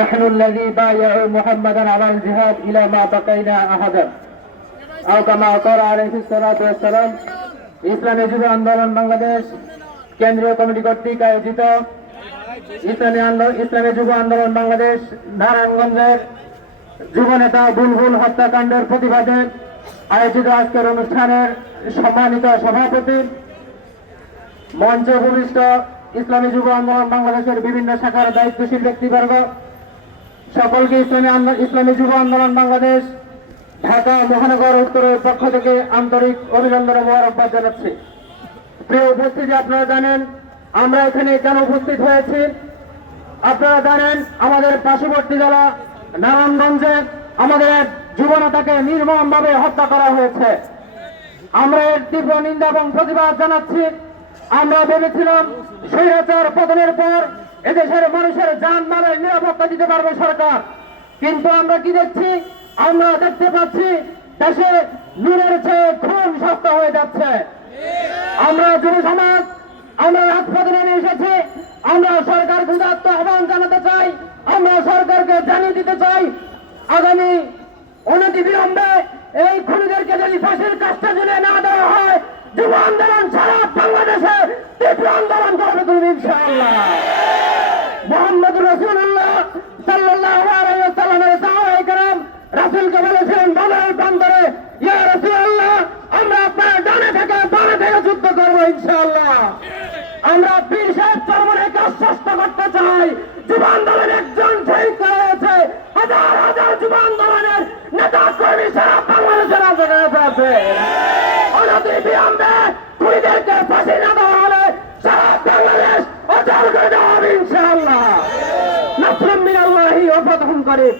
نحن الذي بايعوا محمدا على الجهاد إلى ما بقينا أحدا أو كما قال عليه الصلاة والسلام ইসলামী যুব আন্দোলন বাংলাদেশ কেন্দ্রীয় কমিটি কর্তৃক আয়োজিত ইসলামী যুব আন্দোলন বাংলাদেশ নারায়ণগঞ্জের যুবনেতা বুলবুল হত্যাকাণ্ডের প্রতিবাদে আয়োজিত আজকের অনুষ্ঠানের সম্মানিত সভাপতি, মঞ্চে উপবিষ্ট ইসলামী যুব আন্দোলন বাংলাদেশের বিভিন্ন শাখার দায়িত্বশীল ব্যক্তিবর্গ, সকলকে ইসলামী যুব আন্দোলন বাংলাদেশ ঢাকা মহানগর উত্তরের পক্ষ থেকে আন্তরিক অভিনন্দন ও মোবারকবাদ জানাচ্ছি। প্রিয় উপস্থিতি, আপনারা জানেন আমরা এখানে কেন উপস্থিত হয়েছি। আপনারা জানেন আমাদের পার্শ্ববর্তী জেলা নারায়ণগঞ্জে আমাদের এক যুবনেতাকে নির্মমভাবে হত্যা করা হয়েছে। আমরা এর তীব্র নিন্দা এবং প্রতিবাদ জানাচ্ছি। আমরা ভেবেছিলাম স্বৈরাচার পতনের পর এদেশের মানুষের জানমালের নিরাপত্তা দিতে পারবে সরকার, কিন্তু আমরা কি দেখছি? আমরা দেখতে পাচ্ছি দেশে নুনের চেয়ে খুন সস্তা হয়ে যাচ্ছে। আমরা যুব সমাজ আমরা রাজপথে নেমে এসেছি। আমরা সরকারকে উদাত্ত আহ্বান জানাতে চাই, আমরা সরকারকে জানিয়ে দিতে চাই আগামী অনতিবিলম্বে এই খুনিদেরকে যদি ফাঁসির কাজটা ঝুলিয়ে না দেওয়া হয়, যুব আন্দোলন সারা বাংলাদেশে তীব্র আন্দোলন করবে তুমি ইনশাআল্লাহ। মুহাম্মদুর রাসূলুল্লাহ সাল্লাল্লাহু আলাইহি ওয়াসাল্লামের সাহাবায়ে কেরাম রাসূলকে বলেছিলেন বদরের প্রান্তরে, ইয়া রাসূলুল্লাহ আমরা আপনার ডানে থেকে বামে থেকে যুদ্ধ করবো ইনশাআল্লাহ। আমরা পীর সাহেব চরমনাইকে আশ্বস্ত করতে চাই, যুব আন্দোলনের একজন শহীদ করা হয়েছে, হাজার হাজার যুব আন্দোলনের নেতা কর্মী সারা বাংলাদেশের রাজনীতিতে আছে। অনতিবিলম্বে খুনিদেরকে ফাঁসি না দেওয়া হলে সারা বাংলাদেশ অচল করে দেওয়া হবে ইনশাআল্লাহ। নাসরুম মিনাল্লাহি ওয়া ফাতহুন করিব।